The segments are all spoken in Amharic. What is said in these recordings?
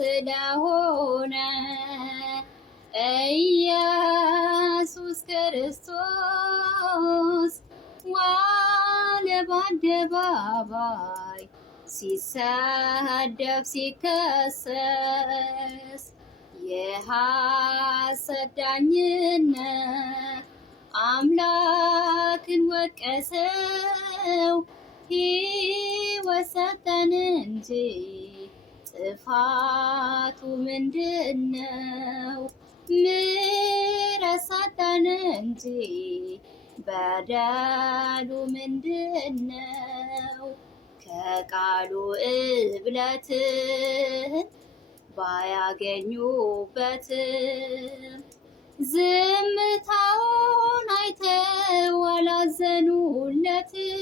ስለሆነ ኢየሱስ ክርስቶስ ዋለ በአደባባይ ሲሰደብ ሲከሰስ የሐሰት ዳኝነት አምላክን ወቀሰው። ሕይወት ሰጠን እንጂ ጥፋቱ ምንድነው? ምሕረት ሰጠን እንጂ በደሉ ምንድነው? ከቃሉ እብለትን ባያገኙበትም ዝምታውን አይተው አላዘኑለትም።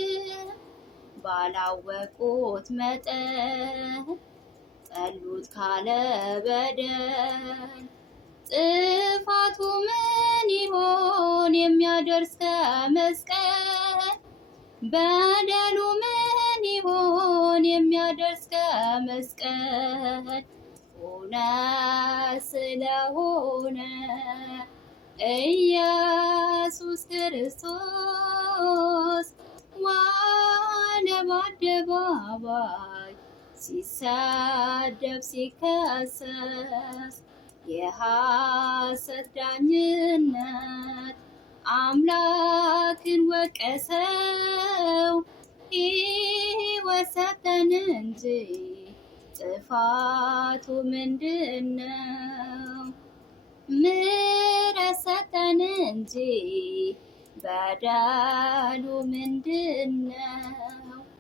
ባላወቁት መጠን ጠሉት ካለ በደል ጥፋቱ ምን ይሆን የሚያደርስ ከመስቀል? በደሉ ምን ይሆን የሚያደርስ ከመስቀል? እውነት ስለሆነ ኢየሱስ ክርስቶስ ዋለ በአደባባይ ሲሰደብ ሲከሰስ የሐሰት ዳኝነት አምላክን ወቀሰው። ሕይወት ሰጠን እንጂ ጥፋቱ ምንድነው? ምሕረት ሰጠን እንጂ በደሉ ምንድነው?